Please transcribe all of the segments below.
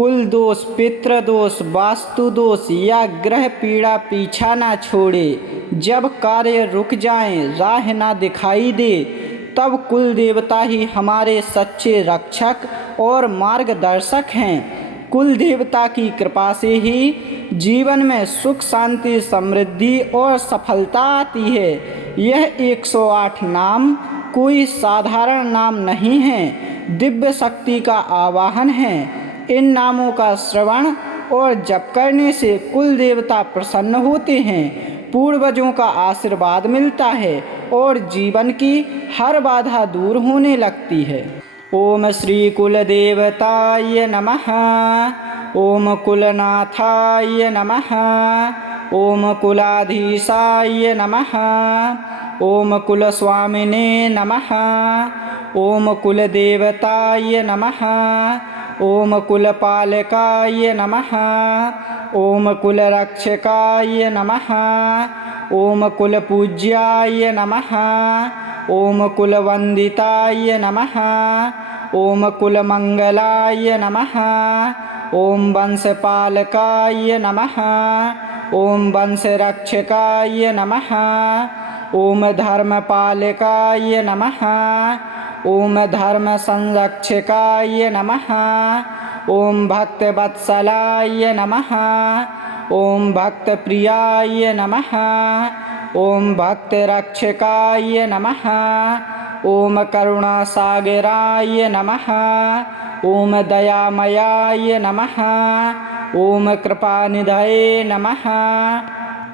कुल दोष, पितृ दोष, वास्तु दोष या ग्रह पीड़ा पीछा ना छोड़े। जब कार्य रुक जाएं, राह ना दिखाई दे, तब कुल देवता ही हमारे सच्चे रक्षक और मार्गदर्शक हैं। कुल देवता की कृपा से ही जीवन में सुख, शांति, समृद्धि और सफलता आती है। यह 108 नाम कोई साधारण नाम नहीं है, दिव्य शक्ति का आवाहन है। इन नामों का श्रवण और जप करने से कुल देवता प्रसन्न होते हैं, पूर्वजों का आशीर्वाद मिलता है और जीवन की हर बाधा दूर होने लगती है। ओम श्री कुल देवताय नमः। ओम कुलनाथाय नमः। ओम कुलाधीशाय नमः। ओम कुलस्वामिने नमः। ओम कुलदेवताय नमः। ओम कुलपालकाय नमः। ओम कुलरक्षकाय नमः। ओम कुलपूज्याय नमः। ओम कुलवंदिताय नमः। ओम कुलमंगलाय नमः। ओम वंशपालकाय नमः। ओम वंशरक्षकाय नमः। ओम धर्मपालकाय नमः। ओम धर्म संरक्षकाय नमः। ओम भक्तवत्सलाय नमः। ओम भक्तप्रियाय नमः। ओम भक्तरक्षकाय नमः। ओम करुणासागराय नमः। ओम दयामयाय नमः। ओम कृपानिधये नमः।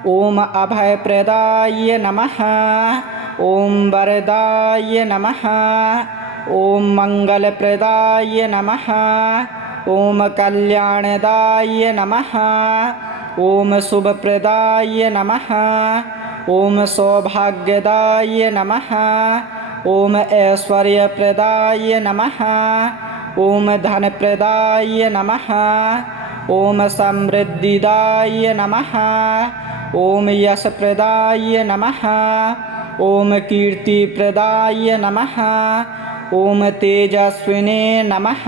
ओम अभयप्रदाय नमः। ओम वरदाय नमः। ओम मंगलप्रदाय नमः। ओम कल्याणदाय नमः। ओम शुभप्रदाय नमः। ओम सौभाग्यदाय नमः। ओम ऐश्वर्यप्रदाय नमः। ओम धनप्रदाय नमः। ओम समृद्धिदाय नमः। ओम यशप्रदाय नमः। ओम कीर्तिप्रदाय नमः। ओम तेजस्विने नमः।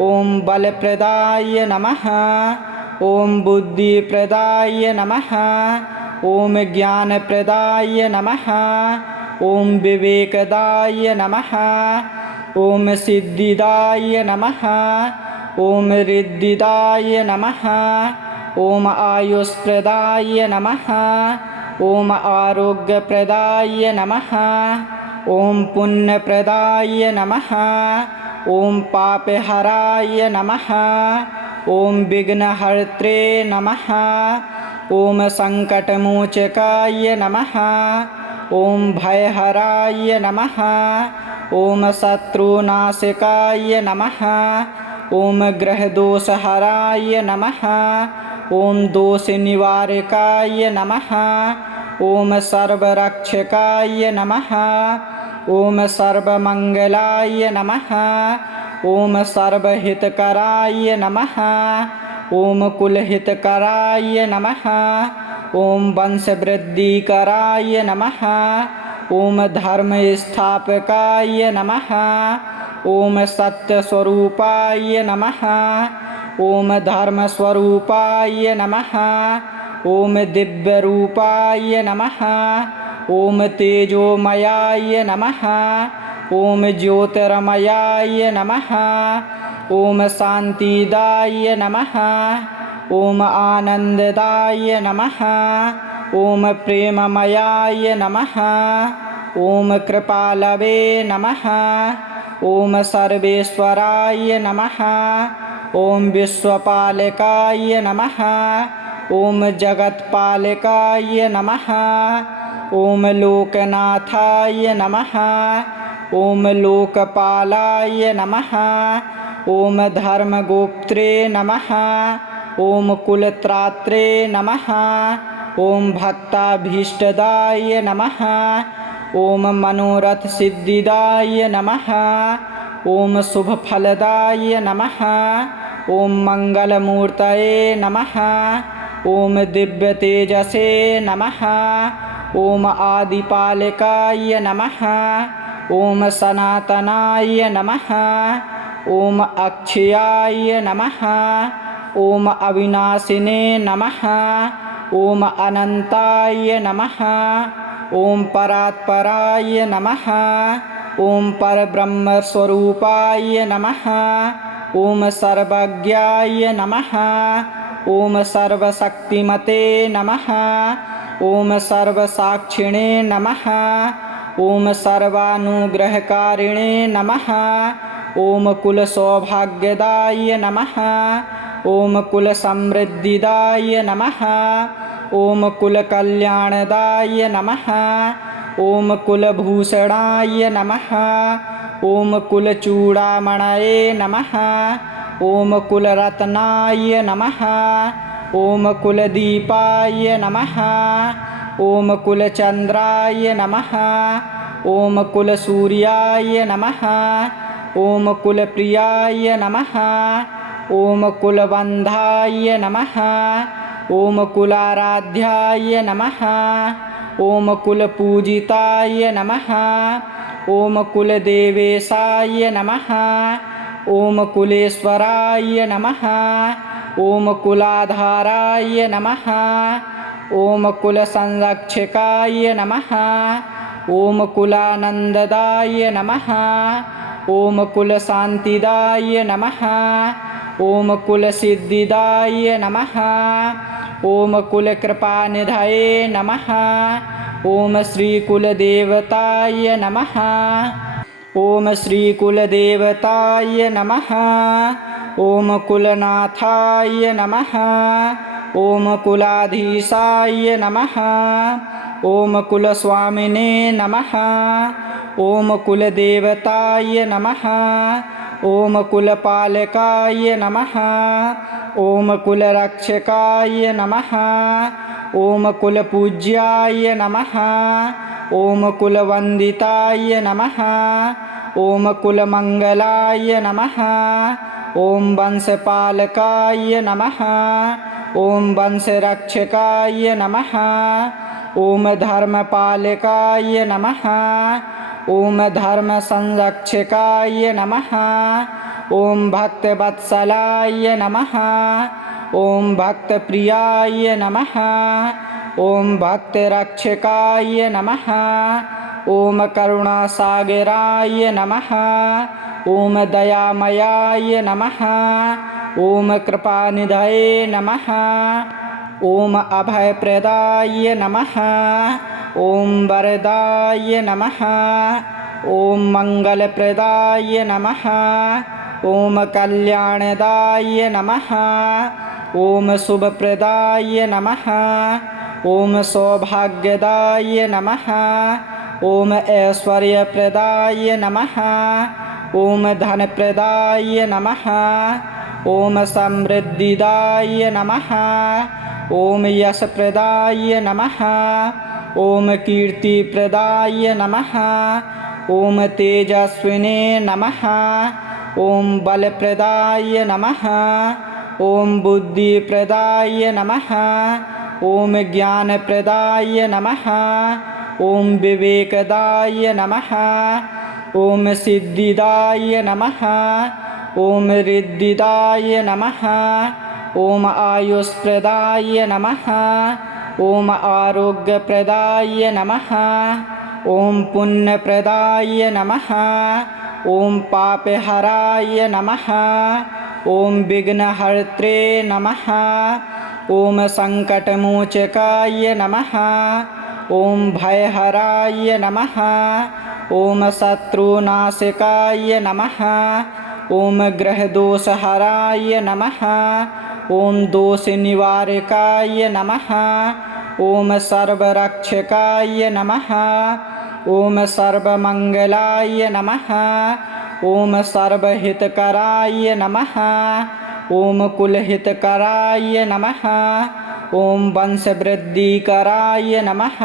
ओम बलप्रदाय नमः। ओम बुद्धिप्रदाय नमः। ओम ज्ञानप्रदाय नमः। ओम विवेकदाय नमः। ओम सिद्धिदाय नमः। ओम रिद्धिदाय नमः। ओम आयुष्प्रदाय नमः। ओम आरोग्यप्रदाय नमः। ओम पुण्यप्रदाय नमः। ओम पापहराय नमः। ओम विघ्नहर्त्रे नमः। ओम संकटमोचकाय नमः। ओम भयहराय नमः। ओम शत्रुनाशकाय नमः। ओम ग्रहदोषहराय नमः। ओम दोषनिवारकाय नमः। ओम सर्वरक्षकाय नमः। ओम सर्वमंगलाय नमः। ओम सर्वहितकराय नमः। ओम कुलहितकराय नमः। ओम वंशवृद्धिकराय नमः। ओम धर्मस्थापकाय नमः। ओम सत्यस्वरूपाय नमः। ओम धर्मस्वरूपाय नमः। ओम दिव्यरूपाय नमः। ओम तेजोमयाय नमः। ओम ज्योतिर्मयाय नमः। ओम शांतिदाय नमः। ओम आनंददाय नमः। ओम प्रेममयाय नमः। ओम कृपालवे नमः। ओम सर्वेश्वराय नमः। ओम विश्वपालकाय नमः। ओम जगत्पालकाय नमः। ओम लोकनाथाय नमः। ओम लोकपालाय नमः। ओम धर्मगोप्त्रे नमः। ओम कुलत्रात्रे नमः। ओम भक्ताभीष्टदाय नमः। ओम मनोरथ सिद्धिदाय नमः। ओम शुभफलदाय नमः। ओम मंगलमूर्तये नमः। ओम दिव्यतेजसे नमः। ओम आदिपालकाय नमः। ओम सनातनाय नमः। ओम अक्षयाय नमः। ओम अविनाशिने नमः। ओम अनंताय नमः। ओम परात्पराय नमः। ओम परब्रह्म स्वरूपाय नमः। ओम सर्वज्ञाय नमः। ओम सर्वशक्तिमते नमः। ओम सर्वसाक्षिणे नमः। ओम सर्वानुग्रहकारिणे नमः। ओम कुल सौभाग्यदाय नमः। ओम कुल समृद्धिदाय नमः। ओम कुल कल्याणदाय नमः। ओम कुल भूषणाय नमः। ओम कुल चूड़ामणये नमः। ओम कुल रत्नाय नमः। ओम कुल दीपाय नमः। ओम कुल चंद्राय नमः। ओम कुल सूर्याय नमः। ओम कुल प्रियाय नमः। ओम कुल बंधाय नमः। ओम कुलाराध्याय नमः। ओम कुल पूजिताय नमः। ओम कुल देवेशाय नमः। ओम कुलेश्वराय नमः। ओम कुलाधाराय नमः। ओम कुल संरक्षकाय नमः। ओम कुलानंददाय नमः। ओम कुल शांतिदाय नमः। ओम कुल सिद्धिदाय नमः। ओम कुल कृपानिधये नमः। ओम श्री कुल देवताय नमः। ओम श्री कुल देवताय नमः। ओम कुलनाथाय नमः। ओम कुलाधीशाय नमः। ओम कुलस्वामिने नमः। ओम कुलदेवताय नमः। ओम कुलपालकाय नमः। ओम कुलरक्षकाय नमः। ओम कुलपूज्याय नमः। ओम कुलवंदिताय नमः। ओम कुलमंगलाय नमः। ओम वंशपालकाय नमः। ओम वंशरक्षकाय नमः। ओम धर्मपालकाय नमः। ओम धर्म संरक्षकाय नमः। ओम भक्तवत्सलाय नमः। ओम भक्तप्रियाय नमः। ओम भक्तरक्षकाय नमः। ओम करुणासागराय नमः। ओम दयामयाय नमः। ओम कृपानिधये नमः। ओम अभयप्रदाय नमः। ओम वरदाय नमः। ओम मंगलप्रदाय नमः। ओम कल्याणदाय नमः। ओम शुभप्रदाय नमः। ओम सौभाग्यदाय नमः। ओम ऐश्वर्यप्रदाय नमः। ओम धनप्रदाय नमः। ओम समृद्धिदाय नमः। ओम यशप्रदाय नमः। ओम कीर्तिप्रदाय नमः। ओम तेजस्विने नमः। ओम बलप्रदाय नमः। ओम बुद्धिप्रदाय नमः। ओम ज्ञानप्रदाय नमः। ओम विवेकदाय नमः। ओम सिद्धिदाय नमः। ओम रिद्धिदाय नमः। ओम आयुष्प्रदाय नमः। ओम आरोग्यप्रदाय नमः। ओम पुण्यप्रदाय नमः। ओम पापहराय नमः। ओम विघ्नहर्त्रे नमः। ओम संकटमोचकाय नमः। ओम भयहराय नमः। ओम शत्रुनाशकाय नमः। ओम ग्रहदोषहराय नमः। ओम दोषनिवारकाय नमः। ओम सर्वरक्षकाय नमः। ओम सर्वमंगलाय नमः। ओम सर्वहितकराय नमः। ओम कुलहितकराय नमः। ओम वंशवृद्धिकराय नमः।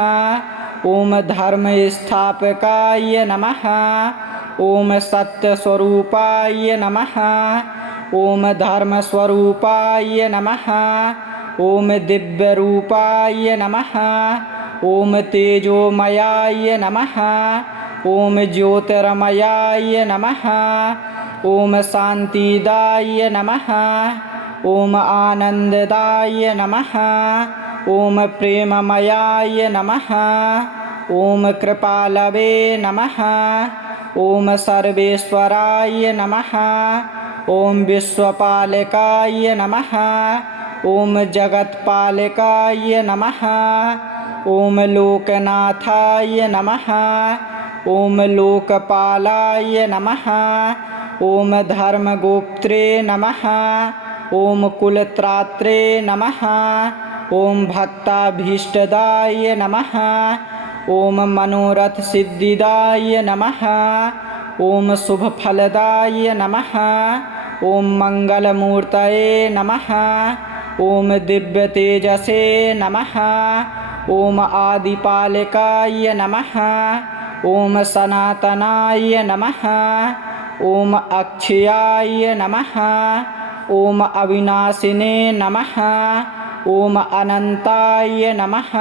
ओम धर्मस्थापकाय नमः। ओम सत्यस्वरूपाय नमः। ओम धर्मस्वरूपाय नमः। ओम दिव्यरूपाय नमः। ओम तेजोमयाय नमः। ओम ज्योतिर्मयाय नमः। ॐ शान्तिदाय नमः। ॐ आनन्ददाय नमः। ॐ प्रेममयाय नमः। ॐ कृपालवे नमः। ॐ सर्वेश्वराय नमः। ॐ विश्वपालकाय नमः। ॐ जगत्पालकाय नमः। ॐ लोकनाथाय नमः। ॐ लोकपालाय नमः। ॐ धर्मगोप्त्रे नमः। ॐ कुलत्रात्रे नमः। ॐ भक्ताभीष्टदाय नमः। ॐ मनोरथसिद्धिदाय नमः। ॐ शुभफलदाय नमः। ॐ मङ्गलमूर्तये नमः। ॐ दिव्यतेजसे नमः। ॐ आदिपालकाय नमः। ॐ सनातनाय नमः। ॐ अक्षयाय नमः। ॐ अविनाशिने नमः। ॐ अनन्ताय नमः।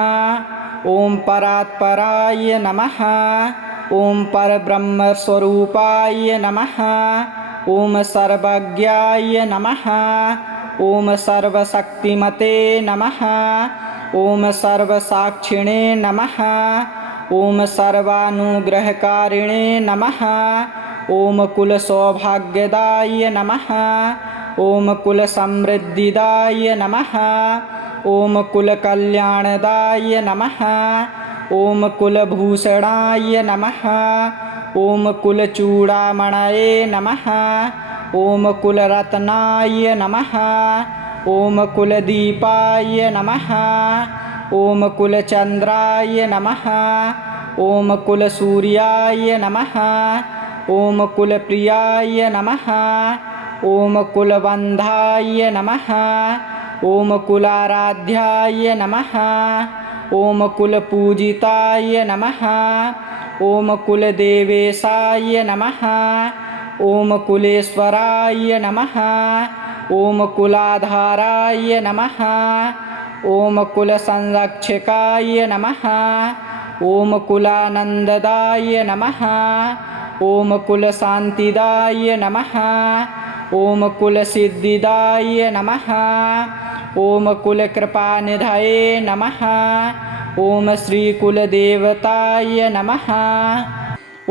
ॐ परात्पराय नमः। ॐ परब्रह्मस्वरूपाय नमः। ॐ सर्वज्ञाय नमः। ॐ सर्वशक्तिमते नमः। ॐ सर्वसाक्षिणे नमः। ॐ सर्वानुग्रहकारिणे नमः। ॐ कुलसौभाग्यदाय नमः। ॐ कुलसमृद्धिदाय नमः। ॐ कुलकल्याणदाय नमः। ॐ कुलभूषणाय नमः। ॐ कुलचूडामणये नमः। ॐ कुलरत्नाय नमः। ॐ कुलदीपाय नमः। ॐ कुलचन्द्राय नमः। ॐ कुलसूर्याय नमः। ॐ कुलप्रियाय नमः। ॐ कुलबन्धाय नमः। ॐ कुलाराध्याय नमः। ॐ कुलपूजिताय नमः। ॐ कुलदेवेशाय नमः। ॐ कुलेश्वराय नमः। ॐ कुलाधाराय नमः। ॐ कुलसंरक्षकाय नमः। ॐ कुलानन्ददाय नमः। ॐ कुलशान्तिदाय नमः। ॐ कुलसिद्धिदाय नमः। ॐ कुलकृपानिधये नमः। ॐ श्रीकुलदेवताय नमः।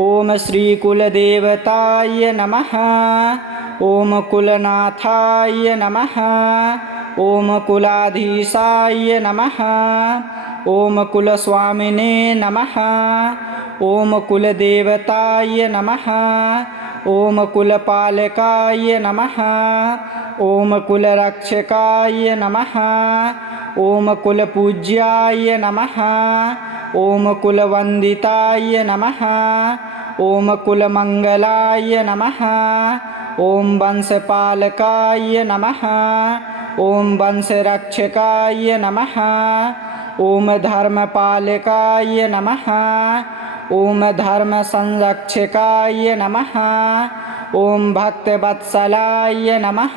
ॐ श्रीकुलदेवताय नमः। ॐ कुलनाथाय नमः। ॐ कुलाधीशाय नमः। ॐ कुलस्वामिने नमः। ॐ कुलदेवताय नमः। ॐ कुलपालकाय नमः। ॐ कुलरक्षकाय नमः। ॐ कुलपूज्याय नमः। ॐ कुलवन्दिताय नमः। ॐ कुलमङ्गलाय नमः। ॐ वंशपालकाय नमः। ॐ वंशरक्षकाय नमः। ॐ धर्मपालकाय नमः। ॐ धर्मसंरक्षकाय नमः। ॐ भक्तवत्सलाय नमः।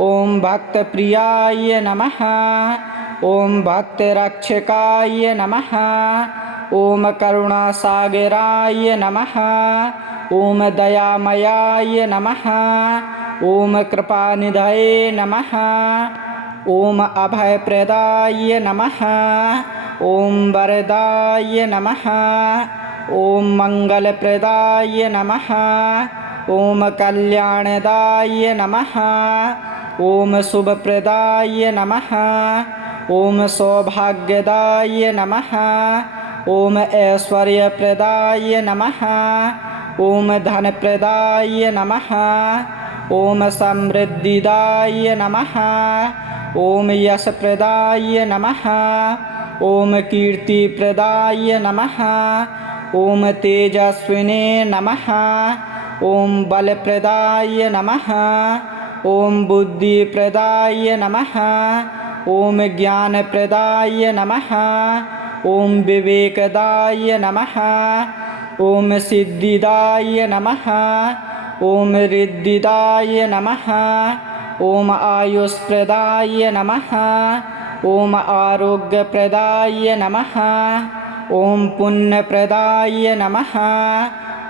ॐ भक्तप्रियाय नमः। ॐ भक्तरक्षकाय नमः। ॐ करुणासागराय नमः। ॐ दयामयाय नमः। ॐ कृपानिधये नमः। ॐ अभयप्रदाय नमः। ॐ वरदाय नमः। ॐ मङ्गलप्रदाय नमः। ॐ कल्याणदाय नमः। ॐ शुभप्रदाय नमः। ॐ सौभाग्यदाय नमः। ॐ ऐश्वर्यप्रदाय नमः। ॐ धनप्रदाय नमः। ॐ समृद्धिदाय नमः। ॐ यशप्रदाय नमः। ॐ कीर्तिप्रदाय नमः। ॐ तेजस्विने नमः। ॐ बलप्रदाय नमः। ॐ बुद्धिप्रदाय नमः। ॐ ज्ञानप्रदाय नमः। ॐ विवेकदाय नमः। ॐ सिद्धिदाय नमः। ॐ रिद्धिदाय नमः। ॐ आयुष्प्रदाय नमः। ॐ आरोग्यप्रदाय नमः। ॐ पुण्यप्रदाय नमः।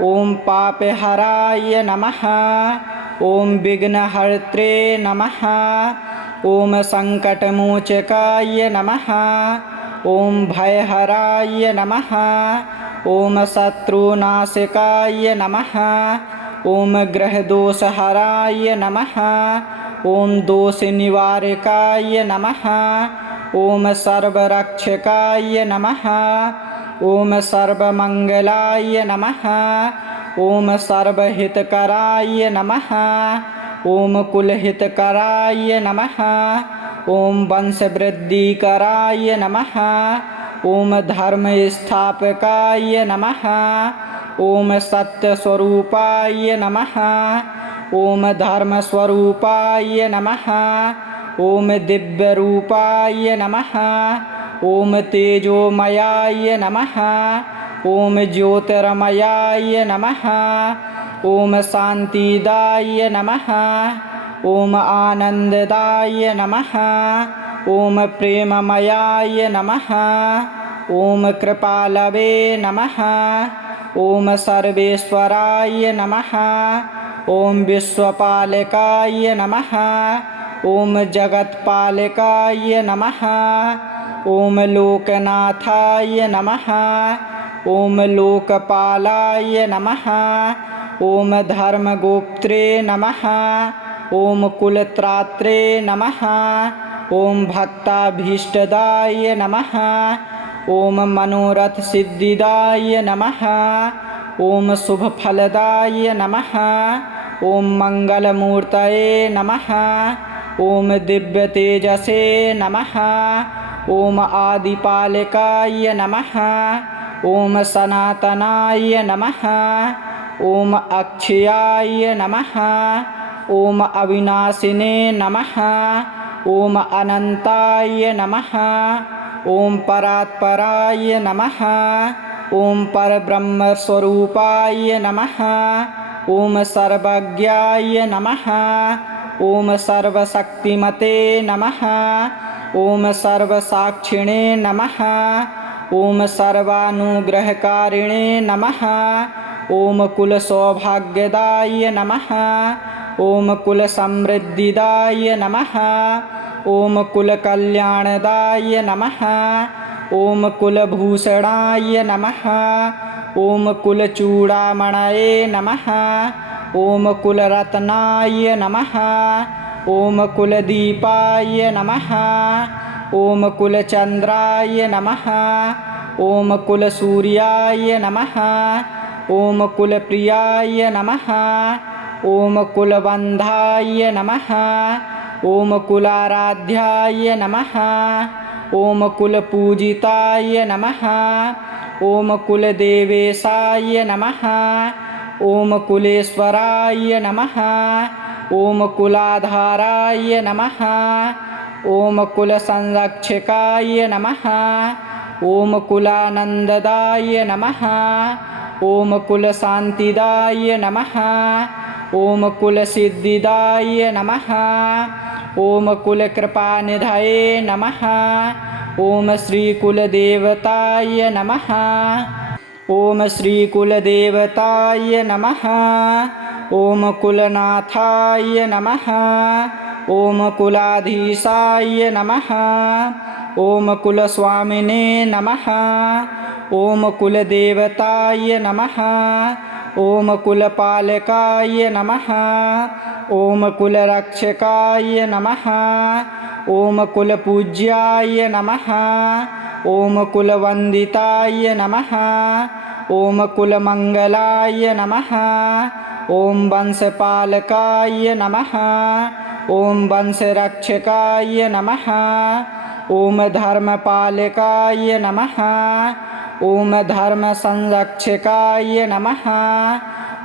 ॐ पापहराय नमः ॐ विघ्नहर्त्रे नमः ॐ सङ्कटमोचकाय नमः ॐ भयहराय नमः ॐ शत्रुनाशकाय नमः ॐ ग्रहदोषहराय नमः ॐ दोषनिवारकाय नमः ॐ सर्वरक्षकाय नमः ॐ सर्वमङ्गलाय नमः ॐ सर्वहितकराय नमः ॐ कुलहितकराय नमः ॐ वंशवृद्धिकराय नमः ॐ धर्मस्थापकाय नमः ॐ सत्यस्वरूपाय नमः ॐ धर्मस्वरूपाय नमः ॐ दिव्यरूपाय नमः ॐ तेजोमयाय नमः ॐ ज्योतिर्मयाय नमः ॐ शान्तिदाय नमः ॐ आनन्ददाय नमः ॐ प्रेममयाय नमः ॐ कृपालवे नमः ॐ सर्वेश्वराय नमः ॐ विश्वपालकाय नमः ॐ जगत्पालकाय नमः ॐ लोकनाथाय नमः ॐ लोकपालाय नमः ॐ धर्मगोप्त्रे नमः ॐ कुलत्रात्रे नमः ॐ भक्ताभीष्टदाय नमः ॐ मनोरथसिद्धिदाय नमः ॐ शुभफलदाय नमः ॐ मङ्गलमूर्तये नमः ॐ दिव्यतेजसे नमः ॐ आदिपालकाय नमः ॐ सनातनाय नमः ॐ अक्षयाय नमः ॐ अविनाशिने नमः ॐ अनन्ताय नमः ॐ परात्पराय नमः ॐ परब्रह्मस्वरूपाय नमः ॐ सर्वज्ञाय नमः ॐ सर्वशक्तिमते नमः ॐ सर्वसाक्षिणे नमः ॐ सर्वानुग्रहकारिणे नमः ॐ कुलसौभाग्यदाय नमः ॐ कुलसमृद्धिदाय नमः ॐ कुलकल्याणदाय नमः ॐ कुलभूषणाय नमः ॐ कुलचूडामणये नमः ॐ कुलरत्नाय नमः ॐ कुलदीपाय नमः ॐ कुलचन्द्राय नमः ॐ कुलसूर्याय नमः ॐ कुलप्रियाय नमः ॐ कुलबन्धाय नमः ॐ कुलाराध्याय नमः ॐ कुलपूजिताय नमः ॐ कुलदेवेशाय नमः ॐ कुलेश्वराय नमः ॐ कुलाधाराय नमः ॐ कुलसंरक्षकाय नमः ॐ कुलानन्ददाय नमः ॐ कुलशान्तिदाय नमः ॐ कुलसिद्धिदाय नमः ॐ कुलकृपानिधये नमः ॐ श्रीकुलदेवताय नमः ॐ श्रीकुलदेवताय नमः ॐ कुलनाथाय नमः ॐ कुलाधीशाय नमः ॐ कुलस्वामिने नमः ॐ कुलदेवताय नमः ॐ कुलपालकाय नमः ॐ कुलरक्षकाय नमः ॐ कुलपूज्याय नमः ॐ कुलवन्दिताय नमः ॐ कुलमङ्गलाय नमः ॐ वंशपालकाय नमः ॐ वंशरक्षकाय नमः ॐ धर्मपालकाय नमः ॐ धर्मसंरक्षकाय नमः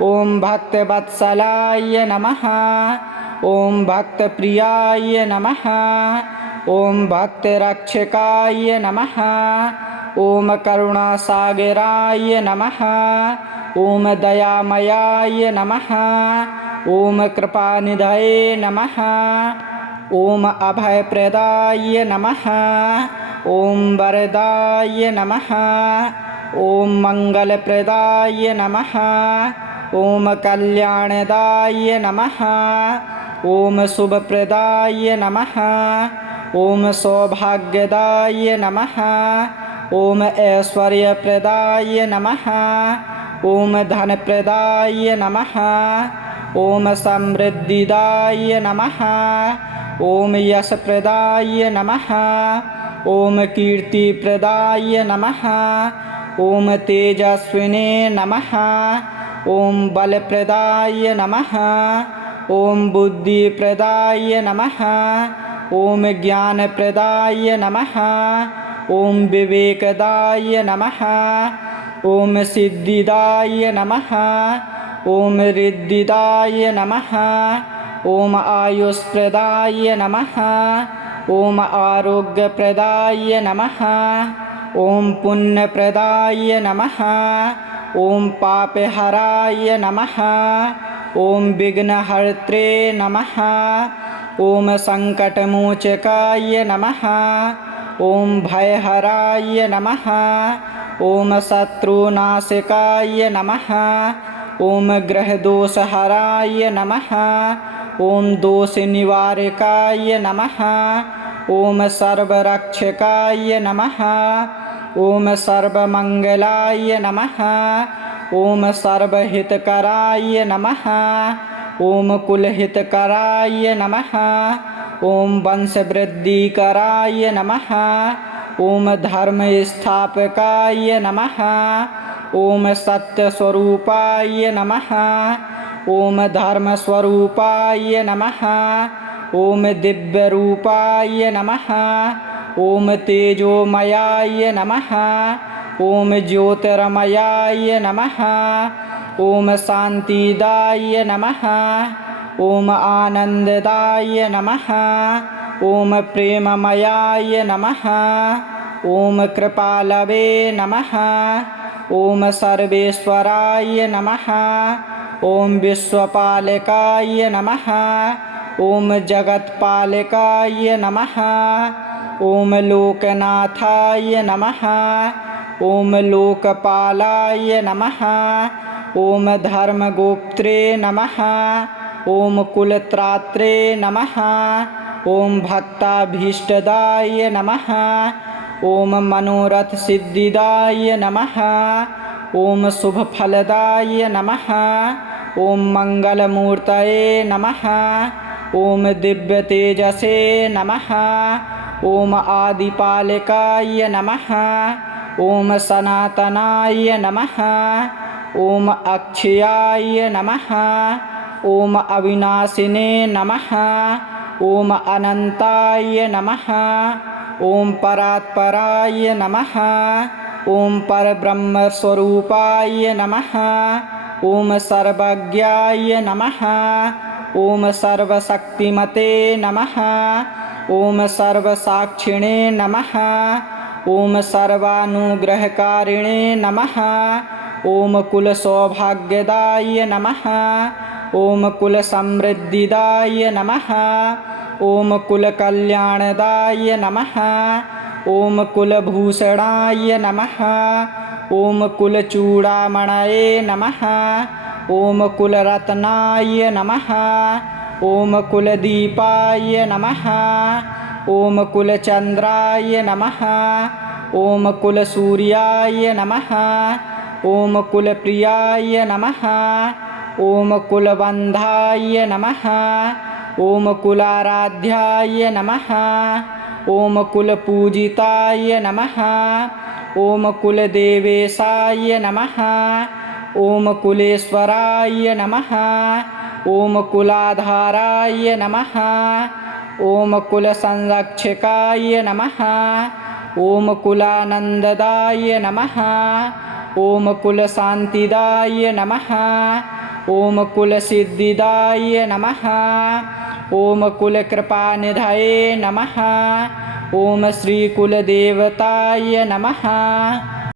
ॐ भक्तवत्सलाय नमः ॐ भक्तप्रियाय नमः ॐ भक्तरक्षकाय नमः ॐ करुणासागराय नमः ॐ दयामयाय नमः ॐ कृपानिधये नमः ॐ अभयप्रदाय नमः ॐ वरदाय नमः ॐ मङ्गलप्रदाय नमः ॐ कल्याणदाय नमः ॐ शुभप्रदाय नमः ॐ सौभाग्यदाय नमः ॐ ऐश्वर्यप्रदाय नमः ॐ धनप्रदाय नमः ॐ समृद्धिदाय नमः ॐ यशप्रदाय नमः ॐ कीर्तिप्रदाय नमः ॐ तेजस्विने नमः ॐ बलप्रदाय नमः ॐ बुद्धिप्रदाय नमः ॐ ज्ञानप्रदाय नमः ॐ विवेकदाय नमः ॐ सिद्धिदाय नमः ॐ रिद्धिदाय नमः ॐ आयुष्प्रदाय नमः ॐ आरोग्यप्रदाय नमः ॐ पुण्यप्रदाय नमः ॐ पापहराय नमः ॐ विघ्नहर्त्रे नमः ॐ सङ्कटमोचकाय नमः ॐ भयहराय नमः ॐ शत्रुनाशकाय नमः ॐ ग्रहदोषहराय नमः ॐ दोषनिवारकाय नमः ॐ सर्वरक्षकाय नमः ॐ सर्वमङ्गलाय नमः ॐ सर्वहितकराय नमः ॐ कुलहितकराय नमः ॐ वंशवृद्धिकराय नमः ॐ धर्मस्थापकाय नमः ॐ सत्यस्वरूपाय नमः ॐ धर्मस्वरूपाय नमः ॐ दिव्यरूपाय नमः ॐ तेजोमयाय नमः ॐ ज्योतिर्मयाय नमः ॐ शान्तिदाय नमः ॐ आनन्ददाय नमः ॐ प्रेममयाय नमः ॐ कृपालवे नमः ॐ सर्वेश्वराय नमः ॐ विश्वपालकाय नमः ॐ जगत्पालकाय नमः ॐ लोकनाथाय नमः ॐ लोकपालाय नमः ॐ धर्मगोप्त्रे नमः ॐ कुलत्रात्रे नमः ॐ भक्ताभीष्टदाय नमः ॐ मनोरथसिद्धिदाय नमः ॐ शुभफलदाय नमः ॐ मङ्गलमूर्तये नमः ॐ दिव्यतेजसे नमः ॐ आदिपालकाय नमः ॐ सनातनाय नमः ॐ अक्षयाय नमः ॐ अविनाशिने नमः ॐ अनन्ताय नमः ॐ परात्पराय नमः ॐ परब्रह्मस्वरूपाय नमः ॐ सर्वज्ञाय नमः ॐ सर्वशक्तिमते नमः ॐ सर्वसाक्षिणे नमः ॐ सर्वानुग्रहकारिणे नमः ॐ कुलसौभाग्यदाय नमः ॐ कुलसमृद्धिदाय नमः ॐ कुलकल्याणदाय नमः ॐ कुलभूषणाय नमः ॐ कुलचूडामणये नमः ॐ कुलरत्नाय नमः ॐ कुलदीपाय नमः ॐ कुलचन्द्राय नमः ॐ कुलसूर्याय नमः ॐ कुलप्रियाय नमः ॐ कुलबन्धाय नमः ॐ कुलाराध्याय नमः ॐ कुलपूजिताय नमः ॐ कुलदेवेशाय नमः ॐ कुलेश्वराय नमः ॐ कुलाधाराय नमः ॐ कुलसंरक्षकाय नमः ॐ कुलानन्ददाय नमः ॐ कुलशान्तिदाय नमः ॐ कुलसिद्धिदाय नमः ॐ कुलकृपानिधये नमः ॐ श्रीकुलदेवताय नमः।